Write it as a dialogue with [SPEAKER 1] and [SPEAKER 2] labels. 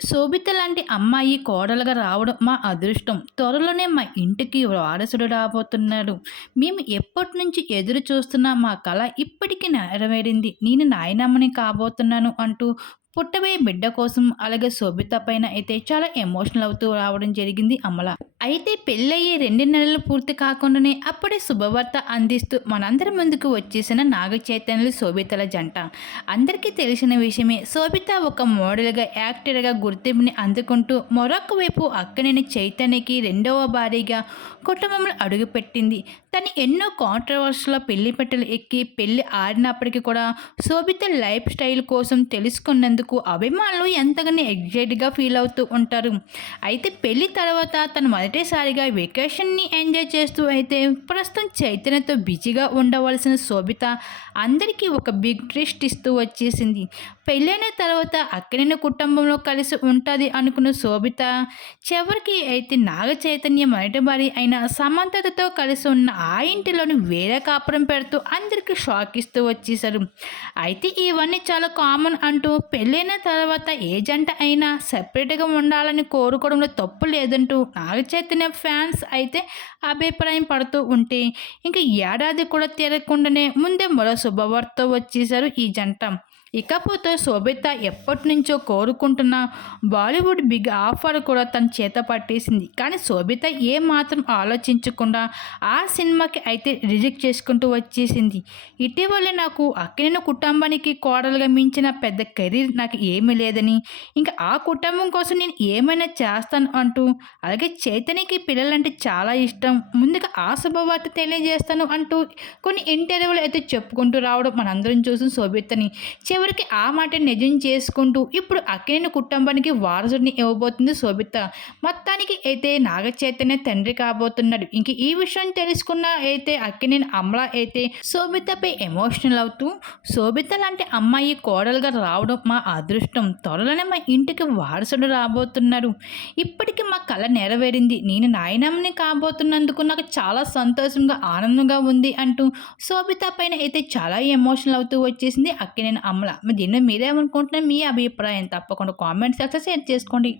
[SPEAKER 1] శోభిత లాంటి అమ్మాయి కోడలుగా రావడం మా అదృష్టం. త్వరలోనే మా ఇంటికి వారసుడు రాబోతున్నాడు. మేము ఎప్పటి నుంచి ఎదురు చూస్తున్న మా కళ ఇప్పటికీ నెరవేరింది. నేను నాయనమ్మని కాబోతున్నాను అంటూ పుట్టబోయే బిడ్డ కోసం అలాగే శోభిత పైన అయితే చాలా ఎమోషనల్ అవుతూ రావడం జరిగింది అమల. అయితే పెళ్ళయ్యి రెండు నెలలు పూర్తి కాకుండానే అప్పుడే శుభవార్త అందిస్తూ మనందరి ముందుకు వచ్చేసిన నాగ చైతన్యులు శోభితల జంట. అందరికీ తెలిసిన విషయమే శోభిత ఒక మోడల్గా యాక్టర్గా గుర్తింపుని అందుకుంటూ మరొక వైపు అక్కనేని చైతన్యకి రెండవ భారీగా కుటుంబంలో అడుగుపెట్టింది. తను ఎన్నో కాంట్రవర్స్లో పెళ్ళి పెట్టెలు ఎక్కి పెళ్ళి ఆడినప్పటికీ కూడా శోభిత లైఫ్ స్టైల్ కోసం తెలుసుకున్నందుకు అభిమానులు ఎంతగానో ఎగ్జైట్గా ఫీల్ అవుతూ ఉంటారు. అయితే పెళ్ళి తర్వాత తను మొదటిసారిగా వెకేషన్ని ఎంజాయ్ చేస్తూ అయితే ప్రస్తుతం చైతన్యతో బిజీగా ఉండవలసిన శోభిత అందరికీ ఒక బిగ్ ట్రిస్ట్ ఇస్తూ వచ్చేసింది. పెళ్ళైన తర్వాత అక్కడిన కుటుంబంలో కలిసి ఉంటుంది అనుకున్న శోభిత చివరికి అయితే నాగ చైతన్య మొదటి భార్య అయిన సమంతతతో కలిసి ఉన్న ఆ ఇంటిలోని వేరే కాపురం పెడుతూ అందరికీ షాక్ ఇస్తూ వచ్చేసారు అయితే ఇవన్నీ చాలా కామన్ అంటూ పెళ్ళైన తర్వాత ఏ జంట అయినా సపరేట్గా ఉండాలని కోరుకోవడంలో తప్పు లేదంటూ నాగ చైతన్య ఫ్యాన్స్ అయితే అభిప్రాయం పడుతూ ఉంటే ఇంకా ఏడాది కూడా తీరకుండానే ముందే మరో శుభవార్త వచ్చేసారు ఈ జంట. ఇకపోతే శోభిత ఎప్పటి నుంచో కోరుకుంటున్న బాలీవుడ్ బిగ్ ఆఫర్ కూడా తన చేత పట్టేసింది. కానీ శోభిత ఏ మాత్రం ఆలోచించకుండా ఆ సినిమాకి అయితే రిజెక్ట్ చేసుకుంటూ వచ్చేసింది. ఇటీవలే నాకు అక్కడిన కుటుంబానికి కోడలుగా మించిన పెద్ద కెరీర్ నాకు ఏమీ లేదని ఇంకా ఆ కుటుంబం కోసం నేను ఏమైనా చేస్తాను అంటూ అలాగే చైతన్యకి పిల్లలంటే చాలా ఇష్టం ముందుగా ఆ శుభవార్త తెలియజేస్తాను అంటూ కొన్ని ఇంటర్వ్యూలు అయితే చెప్పుకుంటూ రావడం మనందరం చూసిన శోభితని. చివరికి ఆ మాట నిజం చేసుకుంటూ ఇప్పుడు అక్కినేని కుటుంబానికి వారసుడిని ఇవ్వబోతుంది శోభిత. మొత్తానికి అయితే నాగచైతన్య తండ్రి కాబోతున్నాడు. ఇంక ఈ విషయం తెలుసుకున్న అయితే అక్కినేని అమల అయితే శోభితపై ఎమోషనల్ అవుతూ శోభిత లాంటి అమ్మాయి కోడలుగా రావడం మా అదృష్టం. త్వరలోనే మా ఇంటికి వారసుడు రాబోతున్నాడు. ఇప్పటికి మా కళ నెరవేరింది. నేను నాయనమ్మని కాబోతున్నందుకు నాకు చాలా సంతోషంగా ఆనందంగా ఉంది అంటూ శోభిత పైన అయితే చాలా ఎమోషనల్ అవుతూ వచ్చేసింది అక్కినేని అమల. మరి దీన్ని మీరేమనుకుంటున్నా మీ అభిప్రాయం తప్పకుండా కామెంట్ సెక్షన్ షేర్ చేసుకోండి.